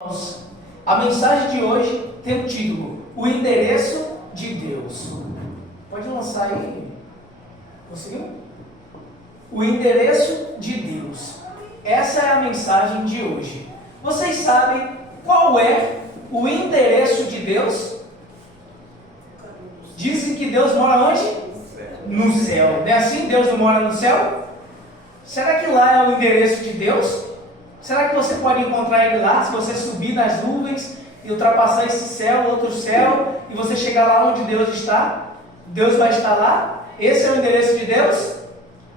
Irmãos, a mensagem de hoje tem o título: O Endereço de Deus. Pode lançar aí. Conseguiu? O Endereço de Deus. Essa é a mensagem de hoje. Vocês sabem qual é o endereço de Deus? Dizem que Deus mora onde? No céu. Não é assim? Deus não mora no céu? Será que lá é o endereço de Deus? Será que você pode encontrar Ele lá, se você subir nas nuvens e ultrapassar esse céu, outro céu, e você chegar lá onde Deus está? Deus vai estar lá? Esse é o endereço de Deus?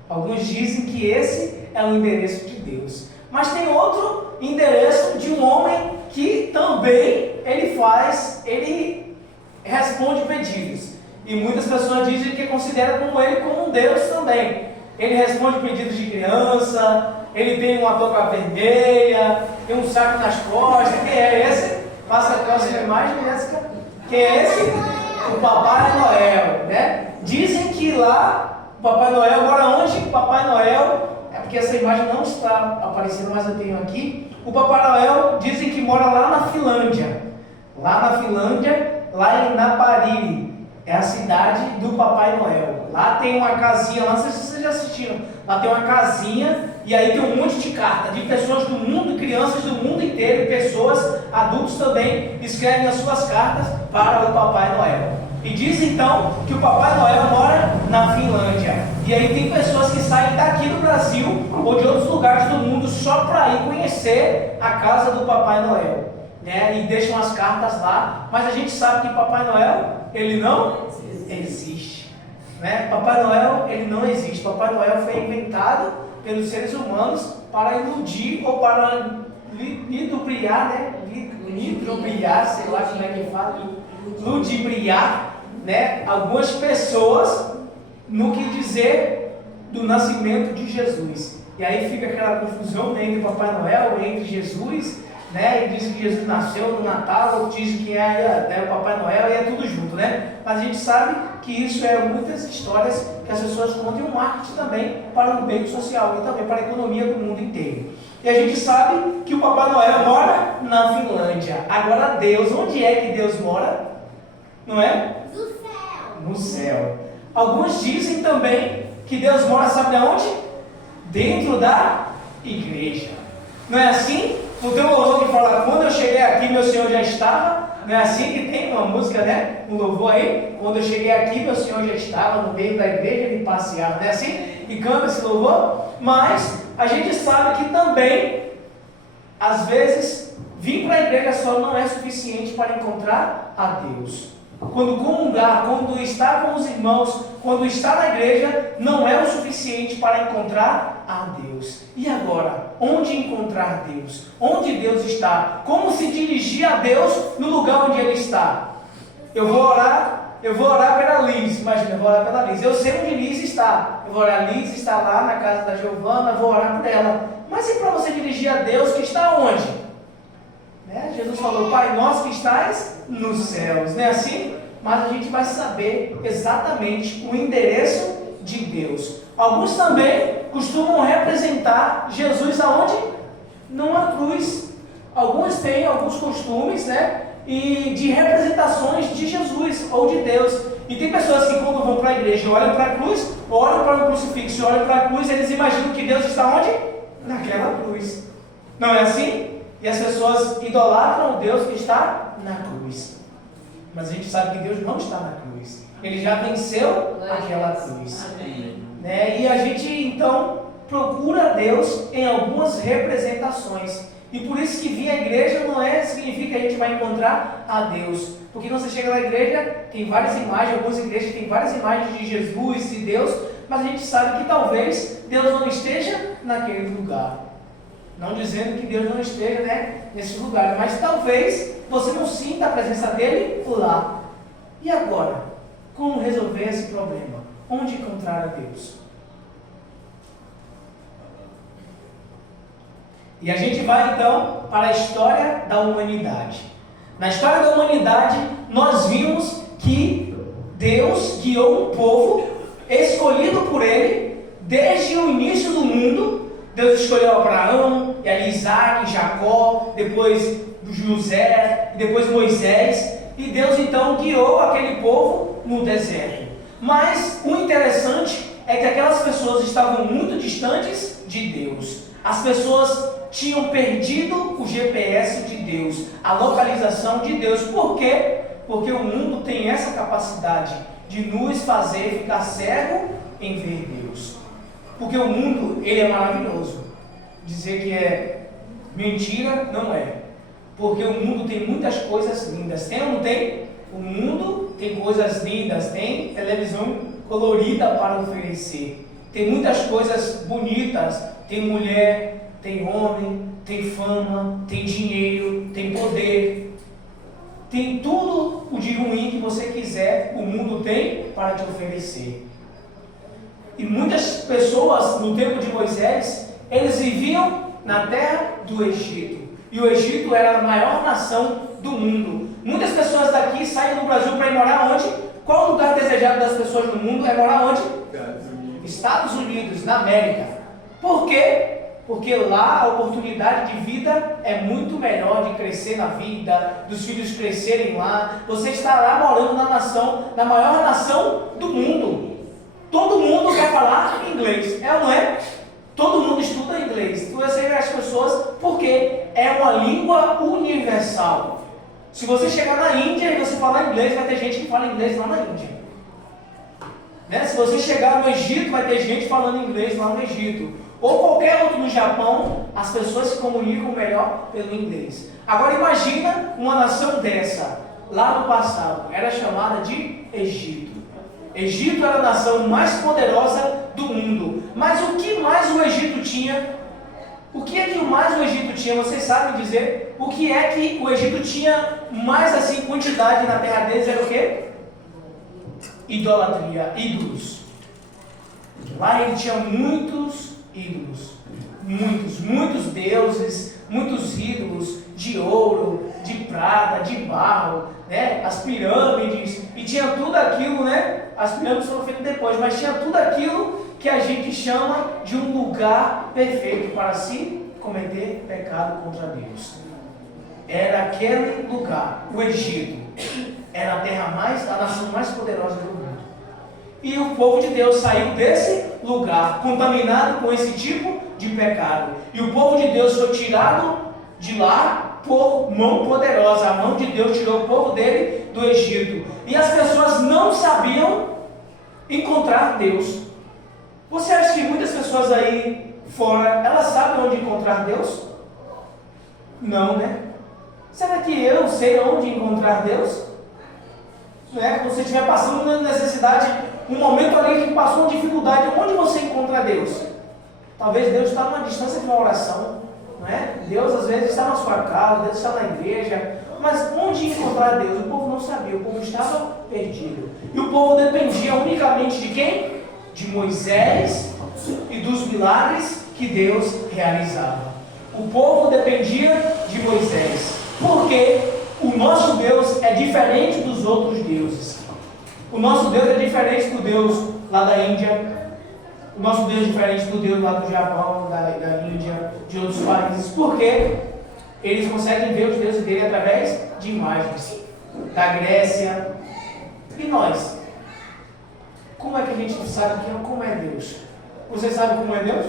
Alguns dizem que esse é o endereço de Deus. Mas tem outro endereço de um homem que também ele responde pedidos. E muitas pessoas dizem que consideram como ele como um Deus também. Ele responde pedidos de criança, ele tem uma touca vermelha, tem um saco nas costas. Quem é esse? Passa a próxima imagem, Jéssica. Quem é esse? O Papai Noel, né? Dizem que lá o Papai Noel mora onde? O Papai Noel, é porque essa imagem não está aparecendo, mas eu tenho aqui. O Papai Noel dizem que mora lá na Finlândia. Lá na Finlândia, lá em Napariri. É a cidade do Papai Noel. Lá tem uma casinha, lá não sei se vocês já assistiram. Lá tem uma casinha e aí tem um monte de cartas de pessoas do mundo, crianças do mundo inteiro, pessoas, adultos também, escrevem as suas cartas para o Papai Noel. E diz então que o Papai Noel mora na Finlândia. E aí tem pessoas que saem daqui do Brasil ou de outros lugares do mundo só para ir conhecer a casa do Papai Noel, né? E deixam as cartas lá. Mas a gente sabe que Papai Noel, ele não existe, né? Papai Noel, ele não existe. Papai Noel foi inventado pelos seres humanos para iludir ou para ludibriar, né? Ludibriar, sei lá como é que fala, ludibriar, né? Algumas pessoas no que dizer do nascimento de Jesus. E aí fica aquela confusão, né, entre Papai Noel e entre Jesus, né? E diz que Jesus nasceu no Natal, ou diz que é o Papai Noel, e é tudo junto, né? Mas a gente sabe que isso é muitas histórias que as pessoas contam, e um marketing também para o meio social e também para a economia do mundo inteiro. E a gente sabe que o Papai Noel mora na Finlândia. Agora Deus, onde é que Deus mora? Não é? No céu. No céu. Alguns dizem também que Deus mora, sabe aonde? Dentro da igreja. Não é assim? Não tem um louvor que fala: quando eu cheguei aqui, meu Senhor já estava. Não é assim que tem uma música, né? Um louvor aí. Quando eu cheguei aqui, meu Senhor já estava no meio da igreja, ele passeava. Não é assim? E canta esse louvor. Mas a gente sabe que também, às vezes, vir para a igreja só não é suficiente para encontrar a Deus. Quando comungar, quando estar com os irmãos, quando estar na igreja, não é o suficiente para encontrar a Deus. E agora, onde encontrar Deus? Onde Deus está? Como se dirigir a Deus no lugar onde Ele está? Eu vou orar pela Liz, imagina, eu vou orar pela Liz. Eu sei onde Liz está. Eu vou orar, Liz está lá na casa da Giovana, vou orar por ela. Mas e para você dirigir a Deus que está onde? Né? Jesus falou: Pai nosso que estás nos céus, não é assim? Mas a gente vai saber exatamente o endereço de Deus. Alguns também costumam representar Jesus aonde? Numa cruz. Alguns têm alguns costumes, né? E de representações de Jesus ou de Deus. E tem pessoas que quando vão para a igreja olham para a cruz, olham para o crucifixo, olham para a cruz, eles imaginam que Deus está onde? Naquela cruz. Não é assim? E as pessoas idolatram o Deus que está na cruz. Mas a gente sabe que Deus não está na cruz. Ele já venceu aquela cruz. Né? E a gente então procura Deus em algumas representações. E por isso que vir à igreja não significa que a gente vai encontrar a Deus. Porque quando você chega na igreja, tem várias imagens, algumas igrejas têm várias imagens de Jesus e Deus, mas a gente sabe que talvez Deus não esteja naquele lugar. Não dizendo que Deus não esteja, né, nesse lugar, mas talvez você não sinta a presença dele lá. E agora? Como resolver esse problema? Onde encontrar a Deus? E a gente vai então para a história da humanidade. Na história da humanidade, nós vimos que Deus guiou um povo escolhido por Ele desde o início do mundo. Deus escolheu Abraão, e aí Isaac, Jacó, depois do José, e depois Moisés, e Deus então guiou aquele povo no deserto. Mas o interessante é que aquelas pessoas estavam muito distantes de Deus. As pessoas tinham perdido o GPS de Deus, a localização de Deus. Por quê? Porque o mundo tem essa capacidade de nos fazer ficar cego em ver Deus. Porque o mundo, ele é maravilhoso. Dizer que é mentira, não é. Porque o mundo tem muitas coisas lindas. Tem ou não tem? O mundo tem coisas lindas, tem televisão colorida para oferecer. Tem muitas coisas bonitas. Tem mulher, tem homem, tem fama, tem dinheiro, tem poder. Tem tudo o de ruim que você quiser, o mundo tem para te oferecer. E muitas pessoas no tempo de Moisés, eles viviam na terra do Egito. E o Egito era a maior nação do mundo. Muitas pessoas daqui saem do Brasil para ir morar onde? Qual o lugar desejado das pessoas no mundo? É morar onde? Estados Unidos, na América. Por quê? Porque lá a oportunidade de vida é muito melhor de crescer na vida, dos filhos crescerem lá. Você está lá morando na nação, na maior nação do mundo. Todo mundo quer falar inglês, é ou não é? Todo mundo estuda inglês. Você vê as pessoas, porque é uma língua universal. Se você chegar na Índia e você falar inglês, vai ter gente que fala inglês lá na Índia. Né? Se você chegar no Egito, vai ter gente falando inglês lá no Egito. Ou qualquer outro no Japão, as pessoas se comunicam melhor pelo inglês. Agora imagina uma nação dessa, lá no passado, era chamada de Egito. Egito era a nação mais poderosa do mundo. Mas o que mais o Egito tinha? O que é que mais o Egito tinha? Vocês sabem dizer? O que é que o Egito tinha mais assim, quantidade na terra deles? Era o quê? Idolatria, ídolos. Lá ele tinha muitos ídolos. Muitos deuses, muitos ídolos de ouro, de prata, de barro, né? As pirâmides, e tinha tudo aquilo, né? As pirâmides foram feitas depois, mas tinha tudo aquilo que a gente chama de um lugar perfeito para se cometer pecado contra Deus. Era aquele lugar, o Egito, era a nação mais poderosa do mundo. E o povo de Deus saiu desse lugar, contaminado com esse tipo de pecado. E o povo de Deus foi tirado de lá por mão poderosa. A mão de Deus tirou o povo dele do Egito. E as pessoas não sabiam encontrar Deus. Você acha que muitas pessoas aí fora, elas sabem onde encontrar Deus? Não, né? Será que eu sei onde encontrar Deus? Não é? Quando você estiver passando uma necessidade, um momento ali que passou uma dificuldade, onde você encontra Deus? Talvez Deus está numa distância de uma oração, não é? Deus às vezes está na sua casa, Deus está na igreja, mas onde encontrar Deus? O povo não sabia, o povo estava perdido. E o povo dependia unicamente de quem? De Moisés e dos milagres que Deus realizava. O povo dependia de Moisés. Porque o nosso Deus é diferente dos outros deuses. O nosso Deus é diferente do Deus lá da Índia. O nosso Deus é diferente do Deus lá do Japão, da Índia, de outros países. Porque eles conseguem ver os deuses dele através de imagens. Da Grécia. E nós? Como é que a gente sabe como é Deus? Você sabe como é Deus?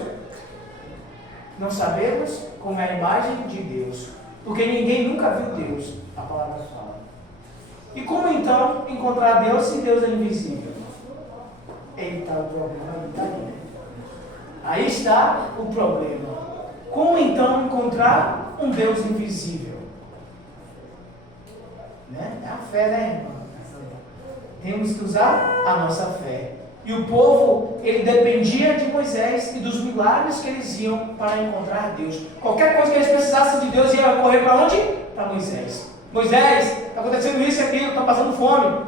Não sabemos como é a imagem de Deus. Porque ninguém nunca viu Deus, a palavra fala. E como então encontrar Deus se Deus é invisível? Eita, o problema está aí. Aí está o problema. Como então encontrar um Deus invisível? Né? É a fé, né, irmão? Temos que usar a nossa fé. E o povo, ele dependia de Moisés e dos milagres que eles iam para encontrar Deus. Qualquer coisa que eles precisassem de Deus, ia correr para onde? Para Moisés. Moisés, está acontecendo isso e aquilo, está passando fome.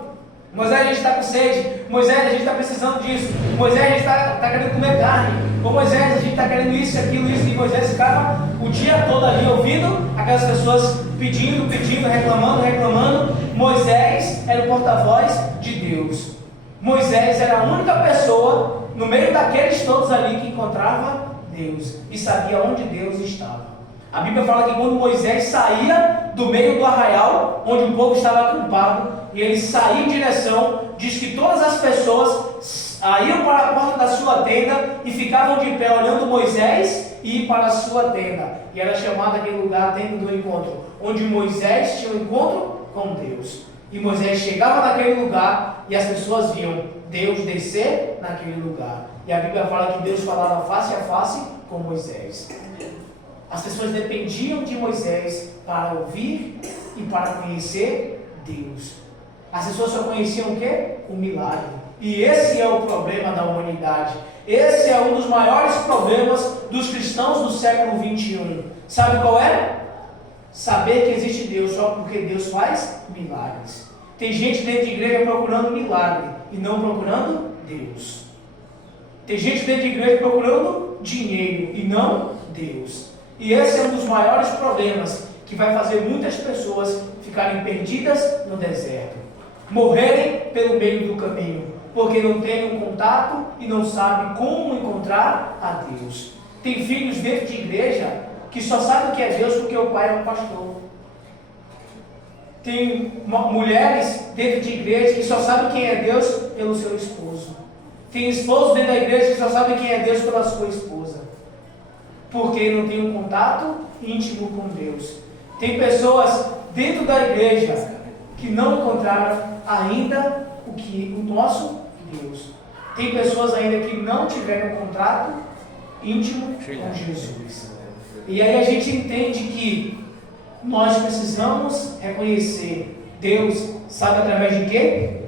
Moisés, a gente está com sede. Moisés, a gente está precisando disso. Moisés, a gente está querendo comer carne. Ô Moisés, a gente está querendo isso, aquilo, isso. E Moisés ficava o dia todo ali ouvindo aquelas pessoas pedindo, reclamando. Moisés era o porta-voz de Deus. Moisés era a única pessoa no meio daqueles todos ali que encontrava Deus e sabia onde Deus estava. A Bíblia fala que quando Moisés saía do meio do arraial, onde o povo estava acampado, e ele saía em direção, diz que todas as pessoas iam para a porta da sua tenda e ficavam de pé olhando Moisés e ir para a sua tenda. E era chamado aquele lugar a tenda do encontro, onde Moisés tinha um encontro com Deus. E Moisés chegava naquele lugar e as pessoas viam Deus descer naquele lugar. E a Bíblia fala que Deus falava face a face com Moisés. As pessoas dependiam de Moisés para ouvir e para conhecer Deus. As pessoas só conheciam o quê? O milagre. E esse é o problema da humanidade. Esse é um dos maiores problemas dos cristãos do século 21. Sabe qual é? Saber que existe Deus só porque Deus faz milagres. Tem gente dentro de igreja procurando milagre e não procurando Deus. Tem gente dentro de igreja procurando dinheiro e não Deus. E esse é um dos maiores problemas que vai fazer muitas pessoas ficarem perdidas no deserto, morrerem pelo meio do caminho, porque não tem um contato e não sabe como encontrar a Deus. Tem filhos dentro de igreja que só sabem o que é Deus porque o pai é um pastor. Tem mulheres dentro de igreja que só sabem quem é Deus pelo seu esposo. Tem esposos dentro da igreja que só sabem quem é Deus pela sua esposa, porque não tem um contato íntimo com Deus. Tem pessoas dentro da igreja que não encontraram ainda o nosso Deus. Tem pessoas ainda que não tiveram um contato íntimo com Jesus. E aí a gente entende que nós precisamos reconhecer Deus, sabe através de quê?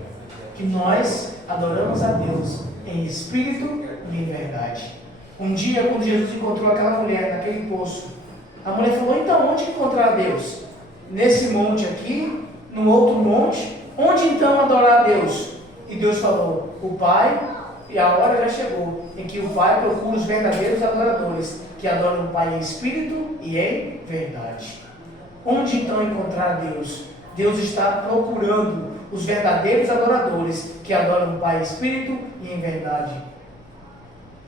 Que nós adoramos a Deus em espírito e em verdade. Um dia, quando Jesus encontrou aquela mulher naquele poço, a mulher falou: então, onde encontrar a Deus? Nesse monte aqui, no outro monte? Onde então adorar a Deus? E Deus falou: o Pai, e a hora já chegou, em que o Pai procura os verdadeiros adoradores, que adoram o Pai em espírito e em verdade. Onde então encontrar a Deus? Deus está procurando os verdadeiros adoradores, que adoram o Pai em espírito e em verdade.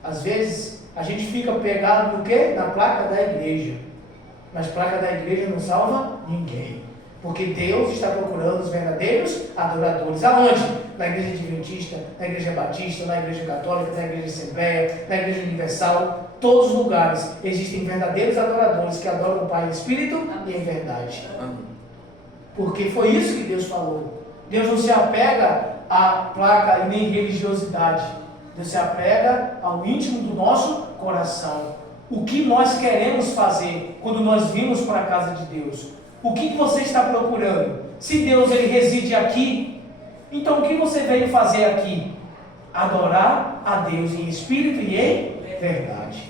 Às vezes, a gente fica pegado no quê? Na placa da igreja. Mas placa da igreja não salva ninguém. Porque Deus está procurando os verdadeiros adoradores. Aonde? Na igreja adventista, na igreja batista, na igreja católica, na igreja assembleia, na igreja universal. Todos os lugares existem verdadeiros adoradores que adoram o Pai em espírito e em verdade. Porque foi isso que Deus falou. Deus não se apega à placa e nem religiosidade. Deus se apega ao íntimo do nosso coração. O que nós queremos fazer quando nós vimos para a casa de Deus? O que você está procurando? Se Deus ele reside aqui, então o que você veio fazer aqui? Adorar a Deus em espírito e em verdade.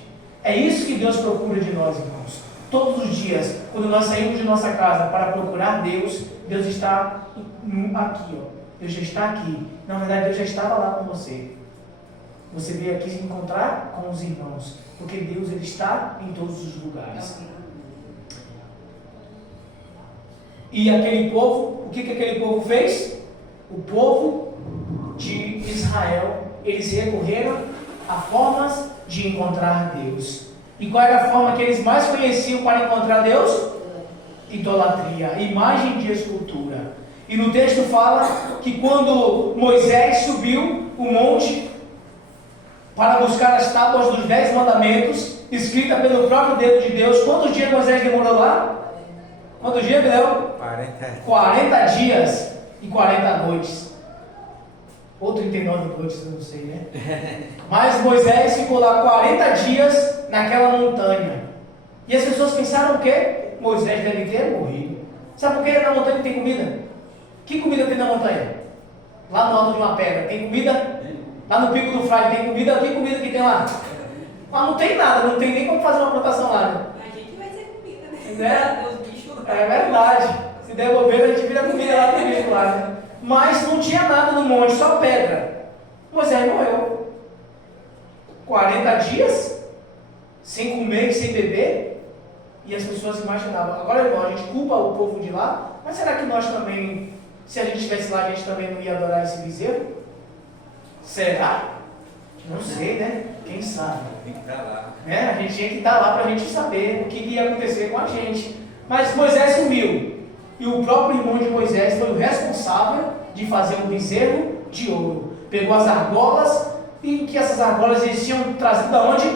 É isso que Deus procura de nós, irmãos. Todos os dias, quando nós saímos de nossa casa para procurar Deus, Deus está aqui, ó. Deus já está aqui. Na verdade, Deus já estava lá com você. Você veio aqui se encontrar com os irmãos, porque Deus ele está em todos os lugares. E aquele povo, o que aquele povo fez? O povo de Israel, eles recorreram a formas de encontrar Deus. E qual era a forma que eles mais conheciam para encontrar Deus? Idolatria, imagem de escultura. E no texto fala que quando Moisés subiu o monte para buscar as tábuas dos 10 mandamentos, escrita pelo próprio dedo de Deus, quantos dias Moisés demorou lá? Quantos dias, Bilhão? 40 dias e 40 noites. Ou 39 noites, eu não sei, né? Mas Moisés ficou lá 40 dias naquela montanha. E as pessoas pensaram o quê? Moisés deve ter morrido. Sabe por que na montanha tem comida? Que comida tem na montanha? Lá no alto de uma pedra tem comida? Lá no pico do Frade tem comida? Que comida que tem lá? Lá não tem nada, não tem nem como fazer uma plantação lá, né? A gente vai ser comida, né? Os bichos lá. É verdade. Se devolver, a gente vira comida lá no bicho lá, né? Mas não tinha nada no monte, só pedra. Moisés morreu. 40 dias, sem comer e sem beber, e as pessoas imaginavam. Agora, irmão, a gente culpa o povo de lá, mas será que nós também, se a gente estivesse lá, a gente também não ia adorar esse bezerro? Será? Não sei, né? Quem sabe? Tem que estar lá. A gente tinha que estar lá para a gente saber o que ia acontecer com a gente. Mas Moisés sumiu. E o próprio irmão de Moisés foi o responsável de fazer um bezerro de ouro. Pegou as argolas, e que essas argolas eles tinham trazido da onde?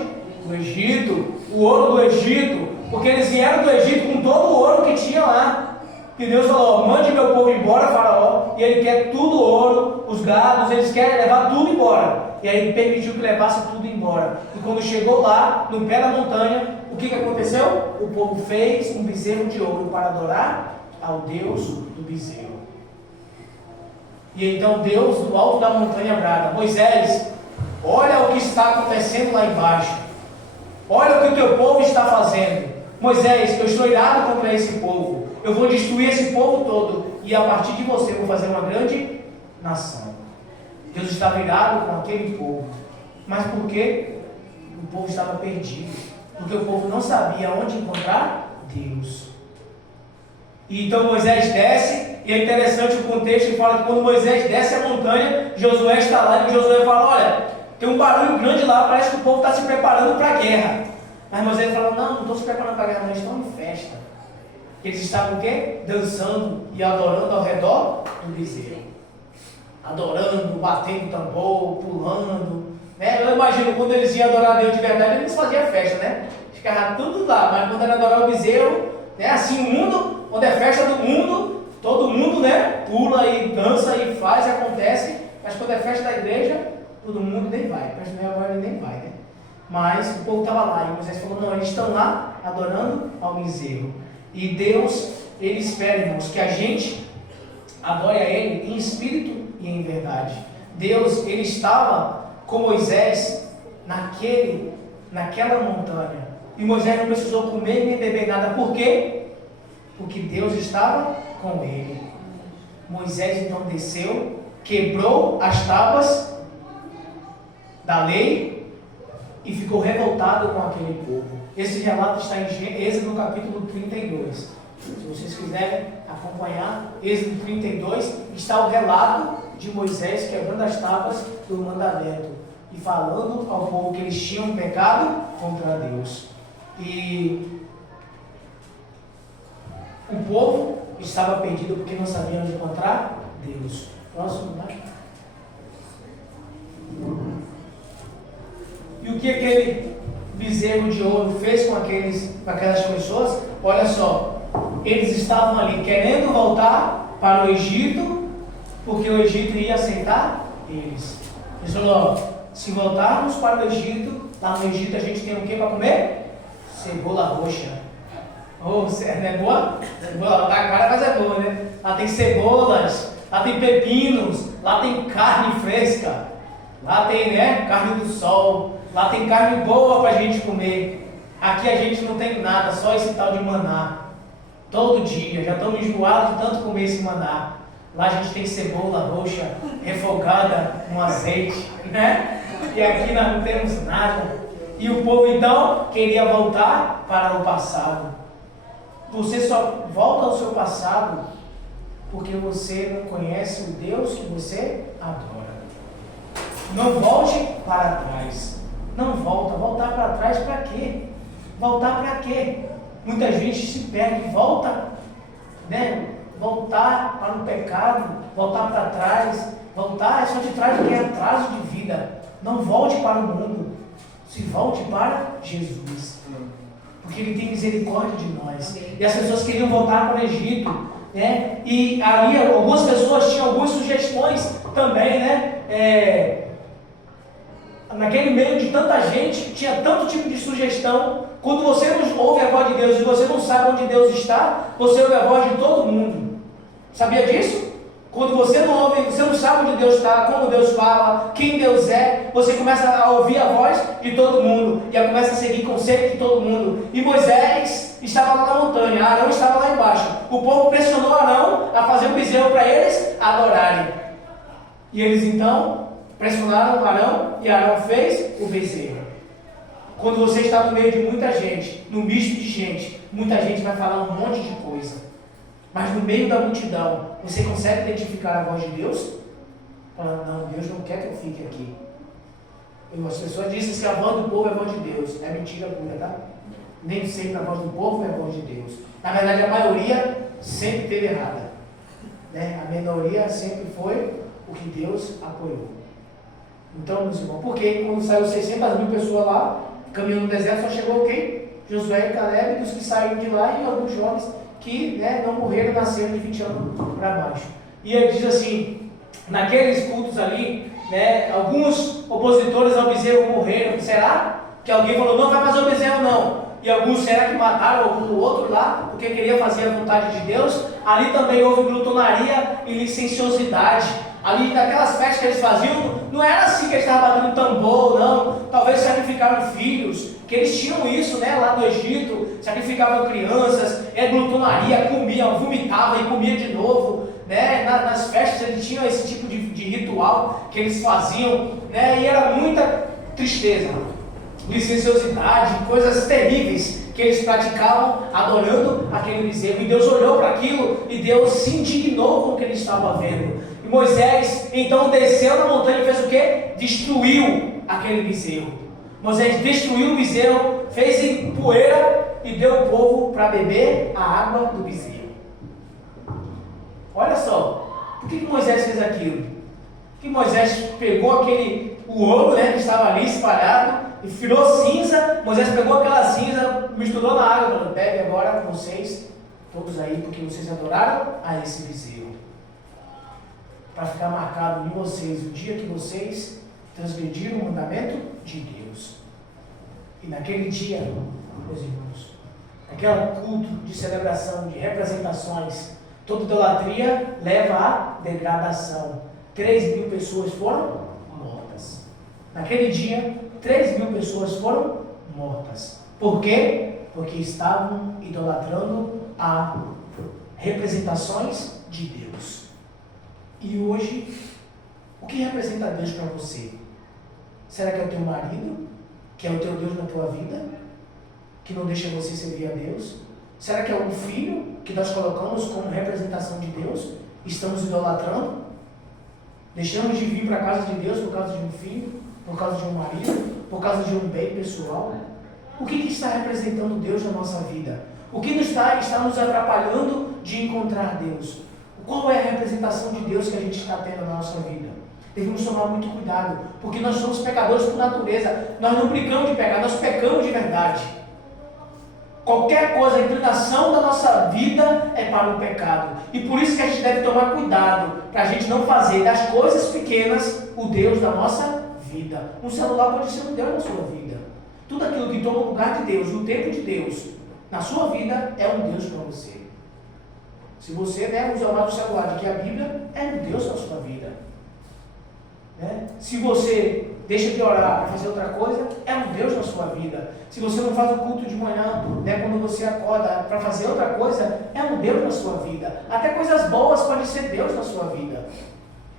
Do Egito. O ouro do Egito. Porque eles vieram do Egito com todo o ouro que tinha lá. E Deus falou, mande meu povo embora, Faraó. E ele quer tudo ouro, os gados, eles querem levar tudo embora. E aí ele permitiu que levasse tudo embora. E quando chegou lá, no pé da montanha, o que aconteceu? O povo fez um bezerro de ouro para adorar ao Deus do bezerro. E então Deus, do alto da montanha, brada, Moisés, olha o que está acontecendo lá embaixo. Olha o que o teu povo está fazendo. Moisés, eu estou irado contra esse povo. Eu vou destruir esse povo todo. E a partir de você eu vou fazer uma grande nação. Deus estava irado com aquele povo. Mas por quê? O povo estava perdido. Porque o povo não sabia onde encontrar Deus. E então Moisés desce. E é interessante o contexto que fala que quando Moisés desce a montanha, Josué está lá e Josué fala, olha, tem um barulho grande lá, parece que o povo está se preparando para a guerra. Mas Moisés fala, não estou se preparando para a guerra, não, eles estão em festa. Eles estavam o quê? Dançando e adorando ao redor do bezerro. Adorando, batendo tambor, pulando. Eu imagino quando eles iam adorar a Deus de verdade, eles faziam festa, né? Ficava tudo lá, mas quando era adorar o bezerro, assim o mundo, quando é festa do mundo, todo mundo, pula e dança e faz e acontece, mas quando é festa da igreja, todo mundo nem vai. Mas não é agora ele nem vai, né? Mas o povo estava lá e Moisés falou, não, eles estão lá adorando ao bezerro. E Deus, Ele espera, irmãos, que a gente adore a Ele em espírito e em verdade. Deus, Ele estava com Moisés naquela montanha. E Moisés não precisou comer nem beber nada. Por quê? Porque Deus estava com ele. Moisés então desceu, quebrou as tábuas da lei e ficou revoltado com aquele povo. Esse relato está em Êxodo capítulo 32. Se vocês quiserem acompanhar, Êxodo 32, está o relato de Moisés quebrando as tábuas do mandamento e falando ao povo que eles tinham pecado contra Deus. E o povo estava perdido porque não sabia onde encontrar Deus. Próximo, né? E o que aquele bezerro de ouro fez com aquelas pessoas? Olha só, eles estavam ali querendo voltar para o Egito, porque o Egito ia aceitar eles. Eles falaram, se voltarmos para o Egito, lá no Egito a gente tem o que para comer? Cebola roxa. Oh, não é boa? Boa, tá cara, mas é boa, né? Lá tem cebolas, lá tem pepinos, lá tem carne fresca, lá tem, carne do sol, lá tem carne boa pra gente comer. Aqui a gente não tem nada, só esse tal de maná. Todo dia, já estamos enjoados de tanto comer esse maná. Lá a gente tem cebola roxa refogada no azeite, E aqui nós não temos nada. E o povo então queria voltar para o passado. Você só volta ao seu passado porque você não conhece o Deus que você adora. Não volte para trás. Não volta. Voltar para trás para quê? Voltar para quê? Muita gente se perde, volta, voltar para o pecado, voltar para trás. Voltar é só de trás do que é atraso de vida. Não volte para o mundo. Se volte para Jesus. Porque Ele tem misericórdia de nós. Amém. E as pessoas queriam voltar para o Egito, E ali algumas pessoas tinham algumas sugestões também, Naquele meio de tanta gente, tinha tanto tipo de sugestão. Quando você não ouve a voz de Deus e você não sabe onde Deus está, você ouve a voz de todo mundo. Sabia disso? Quando você não ouve, você não sabe onde Deus está, como Deus fala, quem Deus é, você começa a ouvir a voz de todo mundo, e começa a seguir conselho de todo mundo. E Moisés estava lá na montanha, Arão estava lá embaixo. O povo pressionou Arão a fazer um bezerro para eles adorarem. E eles então pressionaram Arão, e Arão fez o bezerro. Quando você está no meio de muita gente, no misto de gente, muita gente vai falar um monte de coisa. Mas no meio da multidão, você consegue identificar a voz de Deus? Fala, não, Deus não quer que eu fique aqui. As pessoas dizem que a voz do povo é a voz de Deus. É mentira pura, tá? Nem sempre a voz do povo é a voz de Deus. Na verdade, a maioria sempre esteve errada. Né? A minoria sempre foi o que Deus apoiou. Então, meus irmãos, porque quando saiu 600 mil pessoas lá, caminhando no deserto, só chegou quem? Josué e Caleb, dos que saíram de lá, e alguns jovens que não morreram, nasceram de 20 anos para baixo. E ele diz assim, naqueles cultos ali, alguns opositores ao bezerro morreram. Será que alguém falou, não vai fazer o bezerro não? E alguns, será que mataram algum outro lá, porque queria fazer a vontade de Deus? Ali também houve glutonaria e licenciosidade. Ali naquelas festas que eles faziam, não era assim que eles estavam batendo tambor, não. Talvez sacrificaram filhos, que eles tinham isso, lá no Egito, sacrificavam crianças, glutonaria, comiam, vomitavam e comia de novo. Nas festas eles tinham esse tipo de ritual que eles faziam, e era muita tristeza, licenciosidade, coisas terríveis que eles praticavam adorando aquele bezerro. E Deus olhou para aquilo e Deus se indignou com o que ele estava vendo. E Moisés então desceu na montanha e fez o quê? Destruiu aquele bezerro. Moisés destruiu o bezerro, fez em poeira e deu o povo para beber a água do bezerro. Olha só, por que Moisés fez aquilo? Que Moisés pegou o ouro, que estava ali espalhado e virou cinza. Moisés pegou aquela cinza, misturou na água, falou, bebe agora com vocês, todos aí, porque vocês adoraram a esse bezerro. Para ficar marcado em vocês o dia que vocês transgrediram o mandamento de Deus. E naquele dia, meus irmãos, aquele culto de celebração, de representações, toda idolatria leva à degradação. 3.000 pessoas foram mortas. Naquele dia, 3.000 pessoas foram mortas. Por quê? Porque estavam idolatrando a representações de Deus. E hoje, o que representa Deus para você? Será que é o teu marido, que é o teu Deus na tua vida, que não deixa você servir a Deus? Será que é um filho que nós colocamos como representação de Deus? Estamos idolatrando? Deixamos de vir para a casa de Deus por causa de um filho, por causa de um marido, por causa de um bem pessoal? O que está representando Deus na nossa vida? O que está nos atrapalhando de encontrar Deus? Qual é a representação de Deus que a gente está tendo na nossa vida? Devemos tomar muito cuidado, porque nós somos pecadores por natureza. Nós não brincamos de pecar, nós pecamos de verdade. Qualquer coisa, a inclinação da nossa vida é para o pecado. E por isso que a gente deve tomar cuidado, para a gente não fazer das coisas pequenas o Deus da nossa vida. Um celular pode ser um Deus na sua vida. Tudo aquilo que toma o lugar de Deus, no tempo de Deus, na sua vida, é um Deus para você. Se você usa o celular de que a Bíblia é um Deus na sua vida. Se você deixa de orar para fazer outra coisa, é um Deus na sua vida. Se você não faz o culto de manhã, quando você acorda para fazer outra coisa, é um Deus na sua vida. Até coisas boas podem ser Deus na sua vida.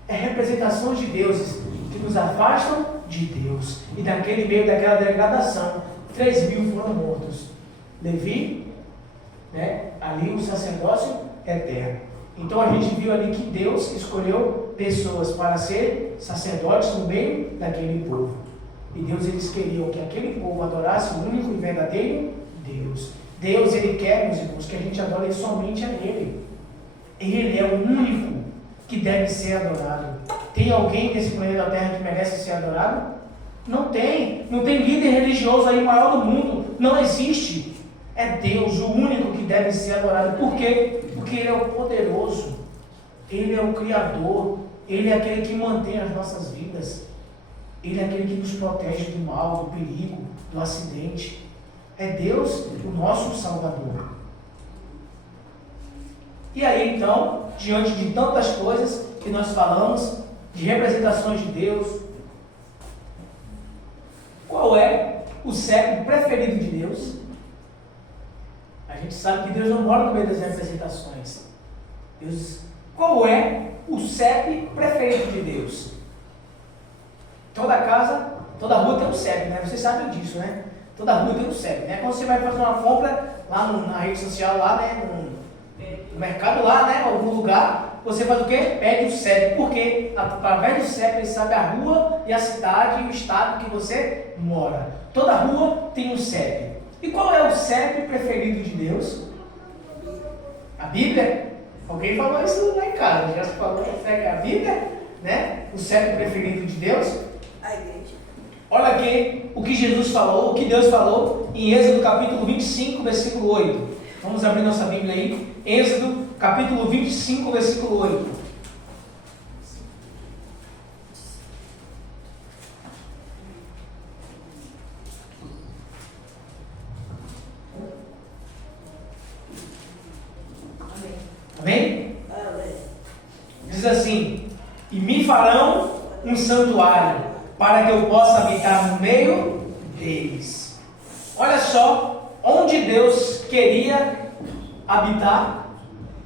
É representações de deuses que nos afastam de Deus. E naquele meio daquela degradação, 3.000 foram mortos. Levi, ali o sacerdócio eterno. Então a gente viu ali que Deus escolheu pessoas para ser sacerdotes no meio daquele povo. E eles queriam que aquele povo adorasse o único e verdadeiro Deus. Deus, Ele quer, meus irmãos, que a gente adore somente a Ele. Ele é o único que deve ser adorado. Tem alguém nesse planeta Terra que merece ser adorado? Não tem. Não tem líder religioso aí maior do mundo. Não existe. É Deus, o único que deve ser adorado. Por quê? Porque Ele é o poderoso. Ele é o Criador. Ele é aquele que mantém as nossas vidas. Ele é aquele que nos protege do mal, do perigo, do acidente. É Deus, o nosso Salvador. E aí então, diante de tantas coisas que nós falamos, de representações de Deus, qual é o CEP preferido de Deus? A gente sabe que Deus não mora no meio das representações. Qual é o CEP preferido de Deus? Toda casa, toda rua tem um CEP, né? Vocês sabem disso, né? Toda rua tem um CEP, né? Quando você vai fazer uma compra lá na rede social, lá, né? no mercado lá, né, algum lugar, você faz o quê? Pede o CEP, porque através do CEP ele sabe a rua e a cidade e o estado que você mora. Toda rua tem um CEP. E qual é o CEP preferido de Deus? A Bíblia? Alguém falou isso lá em casa, já se falou a Bíblia, né? O CEP preferido de Deus? A igreja. Olha aqui o que Jesus falou, o que Deus falou em Êxodo capítulo 25, versículo 8. Vamos abrir nossa Bíblia aí. Êxodo capítulo 25, versículo 8. Amém? Diz assim: e me farão um santuário, para que eu possa habitar no meio deles. Olha só, onde Deus queria habitar?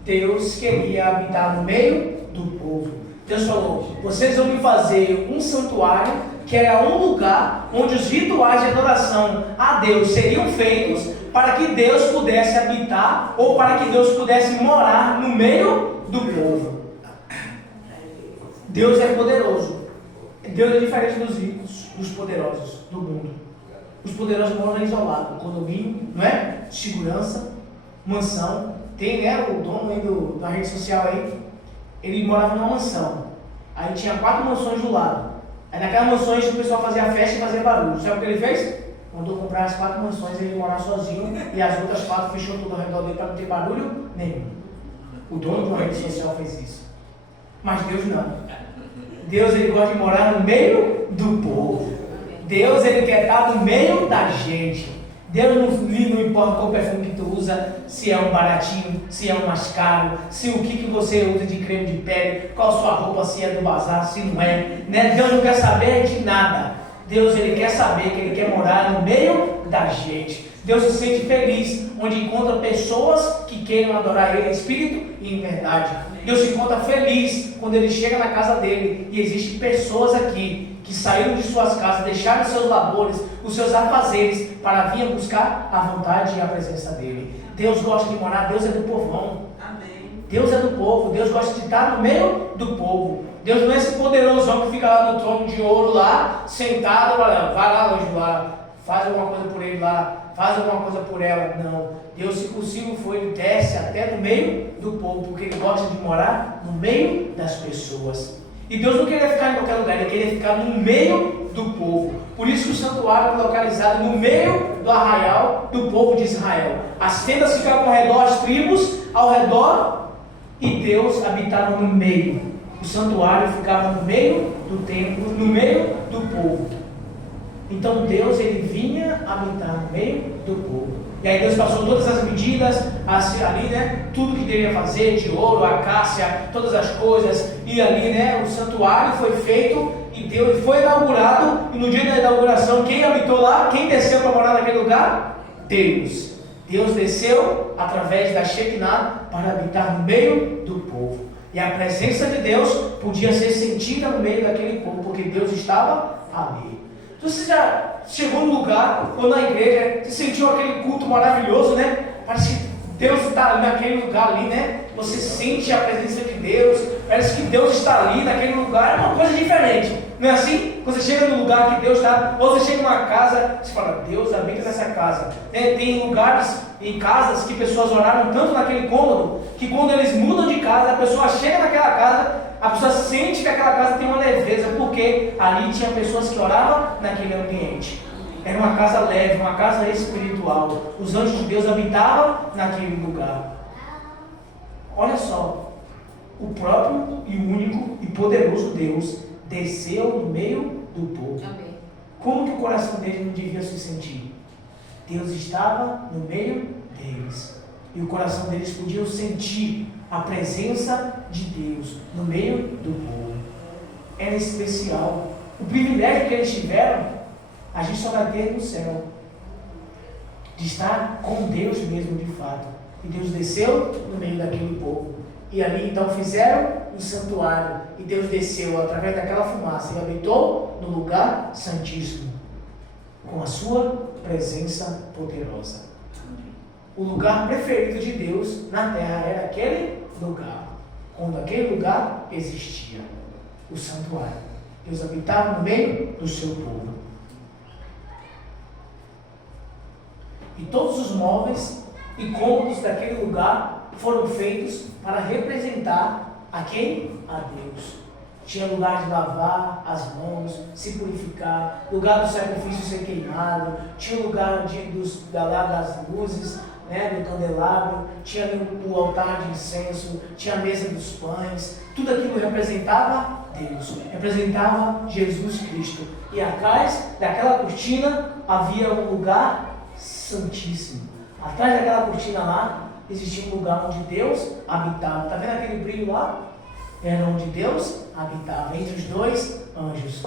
Deus queria habitar no meio do povo. Deus falou: vocês vão me fazer um santuário, que era um lugar onde os rituais de adoração a Deus seriam feitos, para que Deus pudesse habitar, ou para que Deus pudesse morar no meio do povo. Deus é poderoso. Deus é diferente dos ricos, dos poderosos do mundo. Os poderosos moram isolados, condomínio, não é? Segurança, mansão. Tem, né, o dono aí da rede social aí, ele morava numa mansão. Aí tinha 4 mansões do lado. Aí naquelas mansões o pessoal fazia festa e fazia barulho. Sabe o que ele fez? Mandou comprar as 4 mansões e ele morar sozinho, e as outras 4 fechou tudo ao redor dele para não ter barulho nenhum. O dono de uma rede social fez isso. Mas Deus não. Deus, ele gosta de morar no meio do povo. Deus, ele quer estar no meio da gente. Deus não importa qual perfume que tu usa, se é um baratinho, se é um mais caro, se o que você usa de creme de pele, qual sua roupa, se é do bazar, se não é, né? Deus não quer saber de nada. Deus, ele quer saber que ele quer morar no meio da gente. Deus se sente feliz onde encontra pessoas que queiram adorar ele em espírito e em verdade. Deus se encontra feliz quando ele chega na casa dele e existem pessoas aqui que saíram de suas casas, deixaram seus labores, os seus afazeres, para vir buscar a vontade e a presença dele. Deus gosta de morar, Deus é do povão. Amém. Deus é do povo, Deus gosta de estar no meio do povo. Deus não é esse poderosão que fica lá no trono de ouro lá, sentado, vai lá, anjo lá, faz alguma coisa por ele lá, faz alguma coisa por ela. Não. Deus, se possível, ele desce até no meio do povo, porque ele gosta de morar no meio das pessoas. E Deus não queria ficar em qualquer lugar, ele queria ficar no meio do povo. Por isso que o santuário é localizado no meio do arraial do povo de Israel. As tendas ficavam ao redor, as tribos ao redor, e Deus habitava no meio. O santuário ficava no meio do templo, no meio do povo. Então Deus, ele vinha habitar no meio do povo. E aí Deus passou todas as medidas ali, né? Tudo que deveria fazer, de ouro, acácia, todas as coisas. E ali, né? O santuário foi feito e Deus foi inaugurado. E no dia da inauguração, quem habitou lá? Quem desceu para morar naquele lugar? Deus. Deus desceu através da Shekinah para habitar no meio do povo. E a presença de Deus podia ser sentida no meio daquele povo, porque Deus estava ali. Você já chegou num lugar, ou na igreja, você sentiu aquele culto maravilhoso, né? Parece que Deus está naquele lugar ali, né? Você sente a presença de Deus, parece que Deus está ali naquele lugar, é uma coisa diferente. Não é assim? Quando você chega num lugar que Deus está, ou você chega numa casa, você fala, Deus habita nessa casa. Tem lugares e casas que pessoas oraram tanto naquele cômodo, que quando eles mudam de casa, a pessoa chega naquela casa, a pessoa sente que aquela casa tem uma leveza, porque ali tinha pessoas que oravam naquele ambiente. Era uma casa leve, uma casa espiritual. Os anjos de Deus habitavam naquele lugar. Olha só, o próprio e único e poderoso Deus desceu no meio do povo. Amém. Como que o coração deles não devia se sentir? Deus estava no meio deles. E o coração deles podia sentir a presença de Deus no meio do povo. Era especial. O privilégio que eles tiveram, a gente só vai ter no céu. De estar com Deus mesmo de fato. E Deus desceu no meio daquele povo. E ali então fizeram um santuário. E Deus desceu através daquela fumaça e habitou no lugar santíssimo. Com a sua presença poderosa. O lugar preferido de Deus na terra era aquele lugar. Quando aquele lugar existia, o santuário. Deus habitava no meio do seu povo. E todos os móveis e cômodos daquele lugar foram feitos para representar a quem? A Deus. Tinha lugar de lavar as mãos, se purificar, lugar do sacrifício ser queimado, tinha lugar das luzes, né, do candelabro, tinha ali o altar de incenso, tinha a mesa dos pães, tudo aquilo representava Deus, representava Jesus Cristo. E atrás daquela cortina havia um lugar santíssimo. Atrás daquela cortina lá existia um lugar onde Deus habitava. Está vendo aquele brilho lá? Era onde Deus habitava, entre os dois anjos.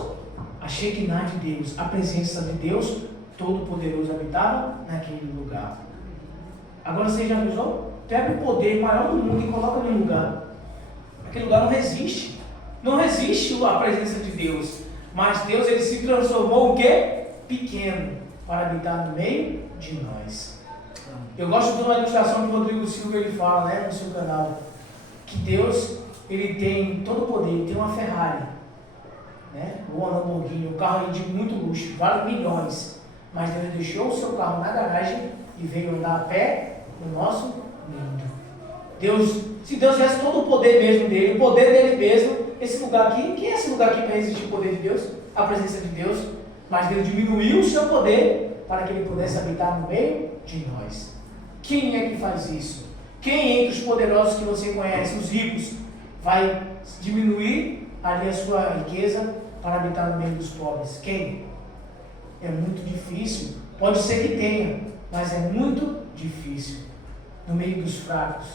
A Shekinah de Deus, a presença de Deus Todo-Poderoso habitava naquele lugar. Agora você já avisou? Pega o poder maior do mundo e coloca num lugar. Aquele lugar não resiste. Não resiste a presença de Deus. Mas Deus, ele se transformou o quê? Pequeno, para habitar no meio de nós. Eu gosto de uma ilustração que o Rodrigo Silva ele fala, né, no seu canal, que Deus, ele tem todo o poder, ele tem uma Ferrari, né, ou uma Lamborghini, um carro de muito luxo, vale milhões, mas Deus deixou o seu carro na garagem e veio andar a pé no nosso mundo. Deus, se Deus tivesse todo o poder mesmo dele, o poder dele mesmo, esse lugar aqui, quem é esse lugar aqui para resistir o poder de Deus? A presença de Deus. Mas Deus diminuiu o seu poder para que ele pudesse habitar no meio de nós. Quem é que faz isso? Quem entre os poderosos que você conhece, os ricos, vai diminuir ali a sua riqueza para habitar no meio dos pobres? Quem? É muito difícil. Pode ser que tenha, mas é muito difícil. No meio dos fracos.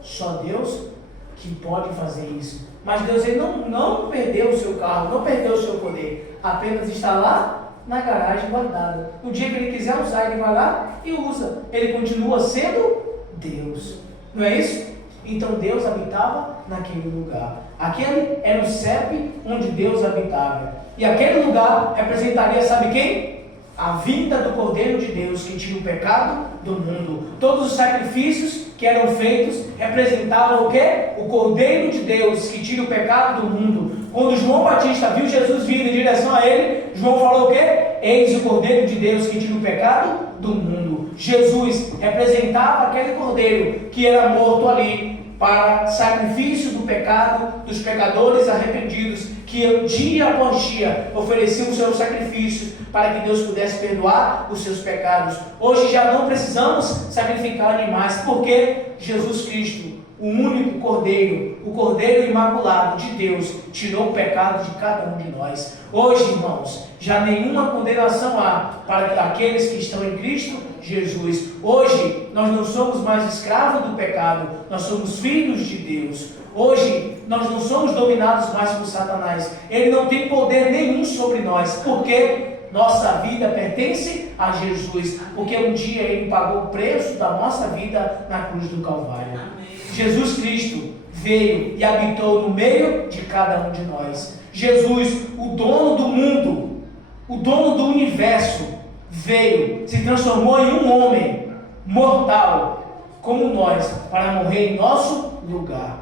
Só Deus que pode fazer isso. Mas Deus, ele não perdeu o seu carro, não perdeu o seu poder. Apenas está lá na garagem guardado. No dia que ele quiser usar, ele vai lá e usa. Ele continua sendo Deus. Não é isso? Então Deus habitava naquele lugar. Aquele era o CEP onde Deus habitava. E aquele lugar representaria, sabe quem? A vinda do Cordeiro de Deus que tira o pecado do mundo. Todos os sacrifícios que eram feitos representavam o quê? O Cordeiro de Deus que tira o pecado do mundo. Quando João Batista viu Jesus vindo em direção a ele, João falou o quê? Eis o Cordeiro de Deus que tira o pecado do mundo. Jesus representava aquele Cordeiro que era morto ali para sacrifício do pecado dos pecadores arrependidos, que dia após dia ofereciam os seus sacrifícios para que Deus pudesse perdoar os seus pecados. Hoje já não precisamos sacrificar animais, porque Jesus Cristo, o único Cordeiro, o Cordeiro Imaculado de Deus, tirou o pecado de cada um de nós. Hoje, irmãos, já nenhuma condenação há para aqueles que estão em Cristo Jesus. Hoje, nós não somos mais escravos do pecado, nós somos filhos de Deus. Hoje, nós não somos dominados mais por Satanás. Ele não tem poder nenhum sobre nós, porque nossa vida pertence a Jesus, porque um dia Ele pagou o preço da nossa vida na cruz do Calvário. Amém. Jesus Cristo veio e habitou no meio de cada um de nós. Jesus, o dono do mundo, o dono do universo, veio, se transformou em um homem mortal, como nós, para morrer em nosso lugar.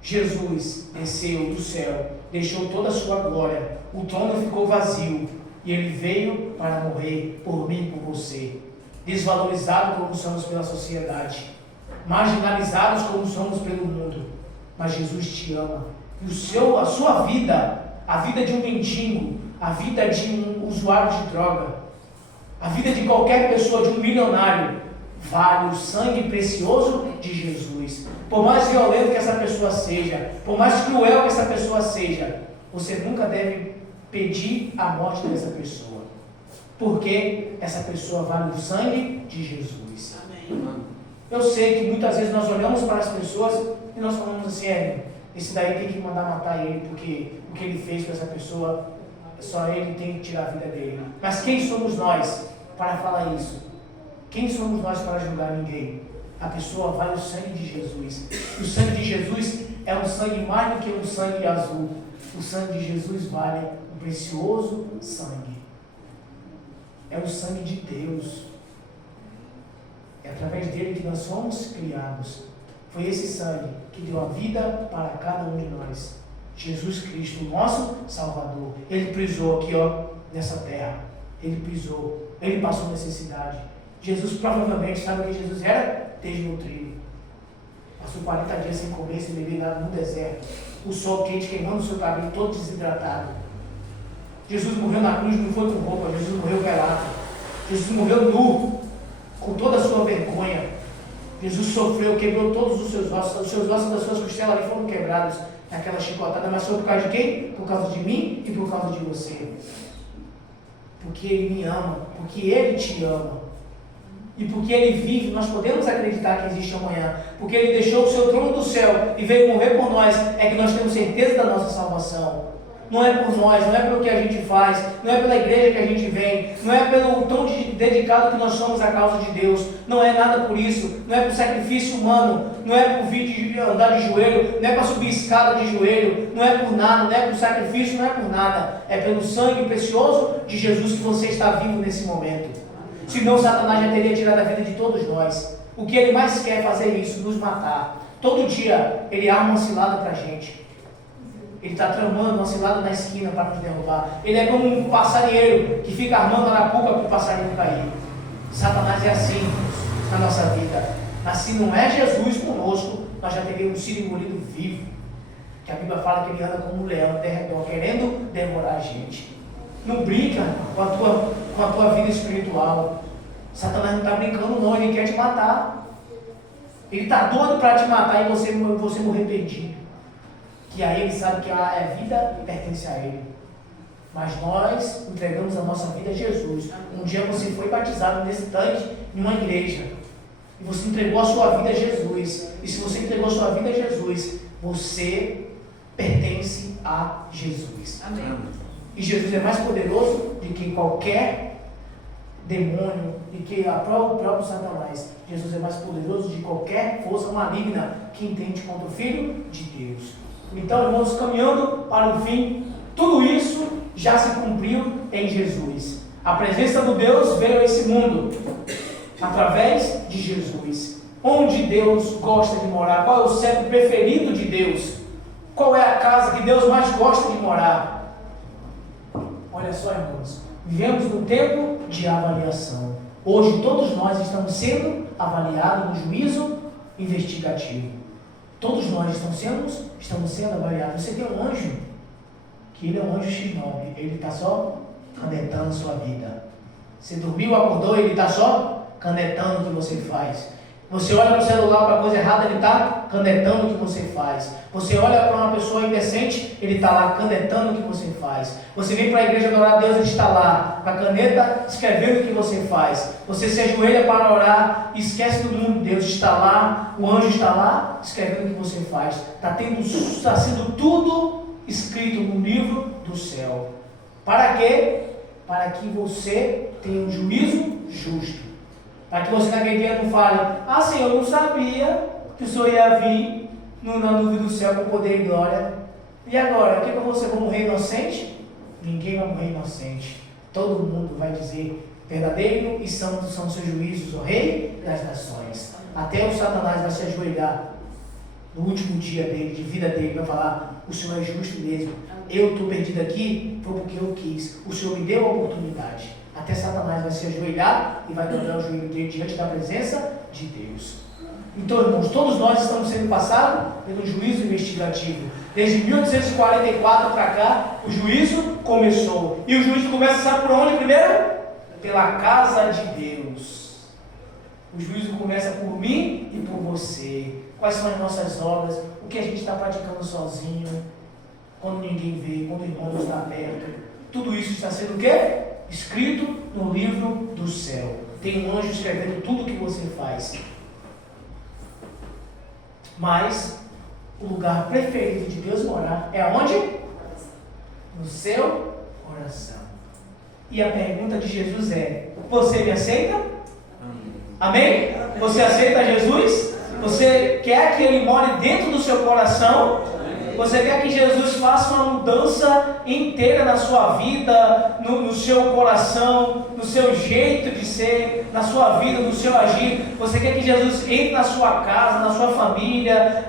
Jesus desceu do céu, deixou toda a sua glória, o trono ficou vazio, e Ele veio para morrer por mim e por você. Desvalorizado como somos pela sociedade, marginalizados como somos pelo mundo, mas Jesus te ama. E a sua vida, a vida de um mendigo, a vida de um usuário de droga, a vida de qualquer pessoa, de um milionário, vale o sangue precioso de Jesus. Por mais violento que essa pessoa seja, por mais cruel que essa pessoa seja, você nunca deve pedir a morte dessa pessoa, porque essa pessoa vale o sangue de Jesus. Amém. Eu sei que muitas vezes nós olhamos para as pessoas e nós falamos assim, esse daí tem que mandar matar ele, porque o que ele fez com essa pessoa, só ele tem que tirar a vida dele. Mas quem somos nós para falar isso? Quem somos nós para julgar ninguém? A pessoa vale o sangue de Jesus. O sangue de Jesus é um sangue mais do que um sangue azul. O sangue de Jesus vale o precioso sangue. É o sangue de Deus. É através dele que nós fomos criados. Foi esse sangue que deu a vida para cada um de nós. Jesus Cristo, o nosso Salvador. Ele pisou aqui, nessa terra. Ele pisou. Ele passou necessidade. Jesus provavelmente, sabe o que Jesus era? Desnutrido. Passou 40 dias sem comer, sem beber nada no deserto. O sol quente queimando o seu cabelo, todo desidratado. Jesus morreu na cruz, não foi com roupa. Jesus morreu pelado. Jesus morreu nu, com toda a sua vergonha. Jesus sofreu, quebrou todos os seus ossos das suas costelas ali foram quebrados naquela chicotada, mas foi por causa de quem? Por causa de mim e por causa de você. Porque Ele me ama, porque Ele te ama. E porque Ele vive, nós podemos acreditar que existe amanhã. Porque Ele deixou o seu trono do céu e veio morrer por nós, é que nós temos certeza da nossa salvação. Não é por nós, não é pelo que a gente faz, não é pela igreja que a gente vem, não é pelo tão dedicado que nós somos à causa de Deus, não é nada por isso, não é por sacrifício humano, não é por vir andar de joelho, não é para subir escada de joelho, não é por nada, não é por sacrifício, não é por nada, é pelo sangue precioso de Jesus que você está vivo nesse momento. Senão Satanás já teria tirado a vida de todos nós. O que ele mais quer fazer é isso, nos matar. Todo dia ele arma uma cilada para a gente. Ele está tramando uma cilada na esquina para nos derrubar. Ele é como um passarinheiro que fica armando a arapuca para o passarinho cair. Satanás é assim na nossa vida. Mas se não é Jesus conosco, nós já teríamos sido engolidos vivos. Que a Bíblia fala que ele anda como um leão derredor, querendo devorar a gente. Não brinca com a tua vida espiritual. Satanás não está brincando não, ele quer te matar. Ele está doido para te matar e você morrer perdido. Que aí ele sabe que a vida pertence a ele. Mas nós entregamos a nossa vida a Jesus. Um dia você foi batizado nesse tanque em uma igreja. E você entregou a sua vida a Jesus. E se você entregou a sua vida a Jesus, você pertence a Jesus. Amém. E Jesus é mais poderoso do que qualquer demônio, do que o próprio Satanás. Jesus é mais poderoso de qualquer força maligna que intente contra o Filho de Deus. Então, irmãos, caminhando para o fim, tudo isso já se cumpriu em Jesus. A presença do Deus veio a esse mundo através de Jesus. Onde Deus gosta de morar? Qual é o centro preferido de Deus? Qual é a casa que Deus mais gosta de morar? Olha só, irmãos, vivemos num tempo de avaliação. Hoje todos nós estamos sendo avaliados no juízo investigativo. Todos nós estamos sendo avaliados. Você tem um anjo, que ele é um anjo X9, ele está só canetando a sua vida. Você dormiu, acordou, ele está só canetando o que você faz. Você olha no celular para coisa errada, ele está canetando o que você faz. Você olha para uma pessoa indecente, ele está lá canetando o que você faz. Você vem para a igreja adorar a Deus, ele está lá com a caneta escrevendo o que você faz. Você se ajoelha para orar e esquece do mundo. Deus está lá, o anjo está lá escrevendo o que você faz. Está sendo tudo escrito no livro do céu. Para quê? Para que você tenha um juízo justo. Para que você naquele dia não fale: ah, Senhor, eu não sabia que o Senhor ia vir na nuvem do céu com poder e glória. E agora, o que eu vou morrer inocente? Ninguém vai morrer inocente. Todo mundo vai dizer: verdadeiro e santo são os seus juízos, o Rei das nações. Até o Satanás vai se ajoelhar no último dia dele, de vida dele, vai falar: o Senhor é justo mesmo. Eu estou perdido aqui, foi porque eu quis. O Senhor me deu a oportunidade. Até Satanás vai se ajoelhar e vai dobrar o joelho dele diante da presença de Deus. Então, irmãos, todos nós estamos sendo passados pelo juízo investigativo. Desde 1844 para cá, o juízo começou. E o juízo começa, sabe por onde primeiro? Pela casa de Deus. O juízo começa por mim e por você. Quais são as nossas obras? O que a gente está praticando sozinho? Quando ninguém vê, quando o irmão não está perto. Tudo isso está sendo o quê? Escrito no livro do céu. Tem um anjo escrevendo tudo o que você faz. Mas o lugar preferido de Deus morar é aonde? No seu coração. E a pergunta de Jesus é: você me aceita? Amém? Você aceita Jesus? Você quer que Ele more dentro do seu coração? Você quer que Jesus faça uma mudança inteira na sua vida, no seu coração, no seu jeito de ser, na sua vida, no seu agir. Você quer que Jesus entre na sua casa, na sua família,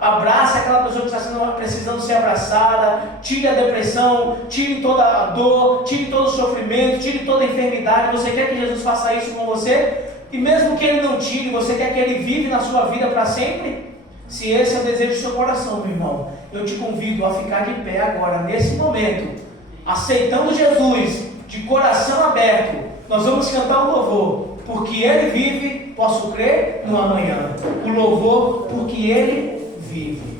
abrace aquela pessoa que está precisando ser abraçada, tire a depressão, tire toda a dor, tire todo o sofrimento, tire toda a enfermidade. Você quer que Jesus faça isso com você? E mesmo que Ele não tire, você quer que Ele vive na sua vida para sempre? Se esse é o desejo do seu coração, meu irmão, eu te convido a ficar de pé agora, nesse momento, aceitando Jesus, de coração aberto. Nós vamos cantar um louvor, porque Ele vive, posso crer no amanhã. O louvor, porque Ele vive.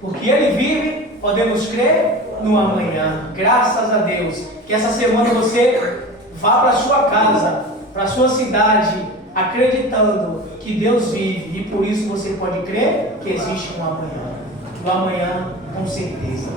Porque Ele vive, podemos crer no amanhã. Graças a Deus. Que essa semana você vá para a sua casa, para a sua cidade, acreditando que Deus vive. E por isso você pode crer que existe um amanhã. O amanhã, com certeza.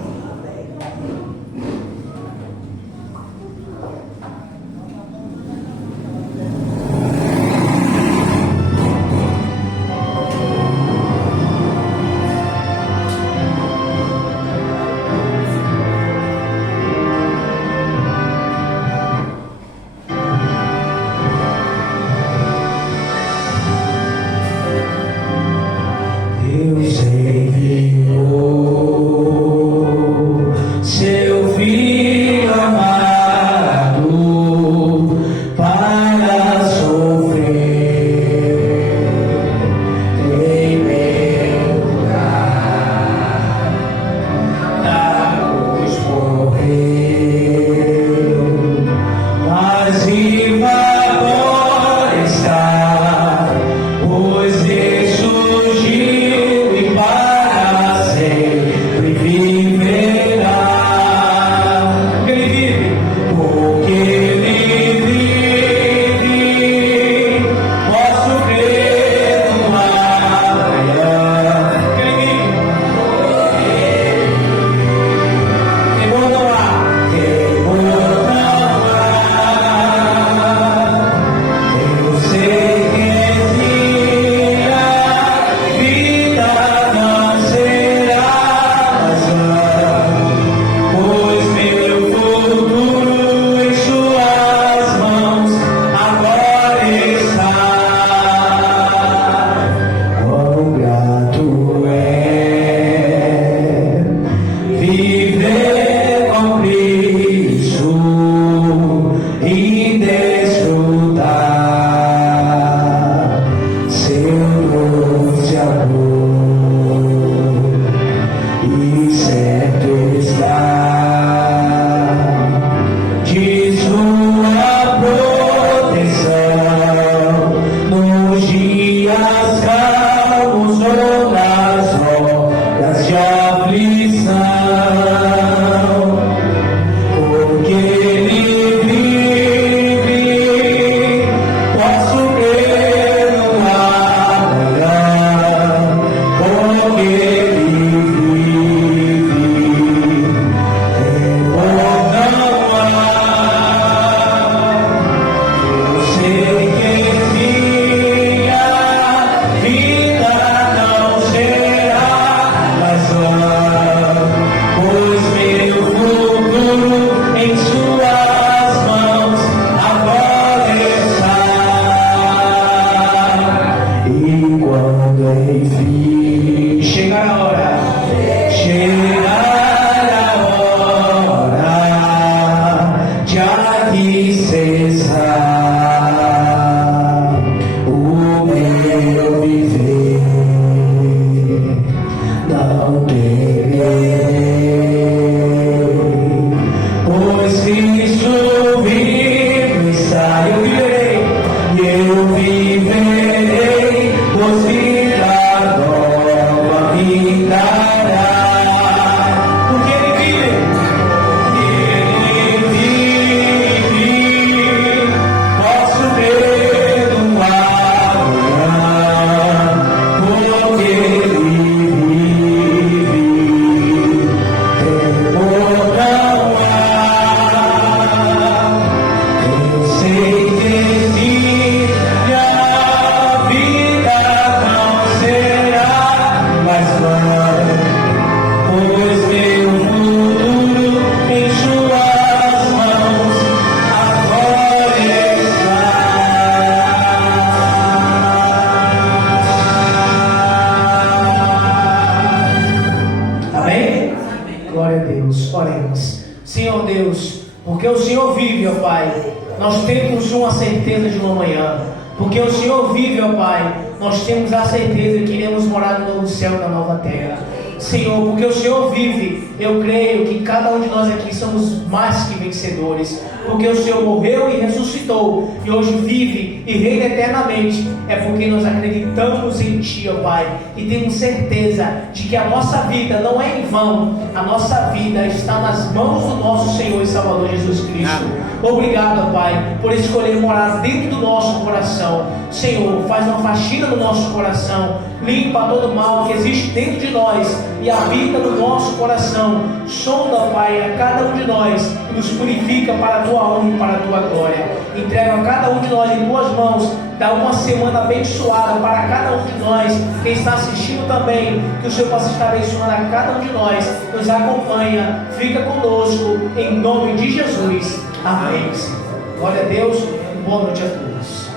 Senhor vive, ó Pai, nós temos uma certeza de uma manhã. Porque o Senhor vive, ó Pai, nós temos a certeza que iremos morar no novo céu e na nova terra. Senhor, porque o Senhor vive, eu creio que cada um de nós aqui somos mais que vencedores. Porque o Senhor morreu e ressuscitou, e hoje vive e reina eternamente. É porque nós acreditamos em Ti, ó Pai, e temos certeza de que a nossa vida não é em vão. A nossa vida está nas mãos do nosso Senhor e Salvador Jesus Cristo. Obrigado, ó Pai, por escolher morar dentro do nosso coração. Senhor, faz uma faxina no nosso coração, limpa todo mal que existe dentro de nós e habita no nosso coração. Sonda, Pai, a cada um de nós e nos purifica para a Tua honra e para a Tua glória. Entrega a cada um de nós em Tuas mãos. Dá uma semana abençoada para cada um de nós. Quem está assistindo também, que o Senhor possa estar abençoando a cada um de nós. Nos acompanha, fica conosco, em nome de Jesus. Amém. Glória a Deus. Boa noite a todos.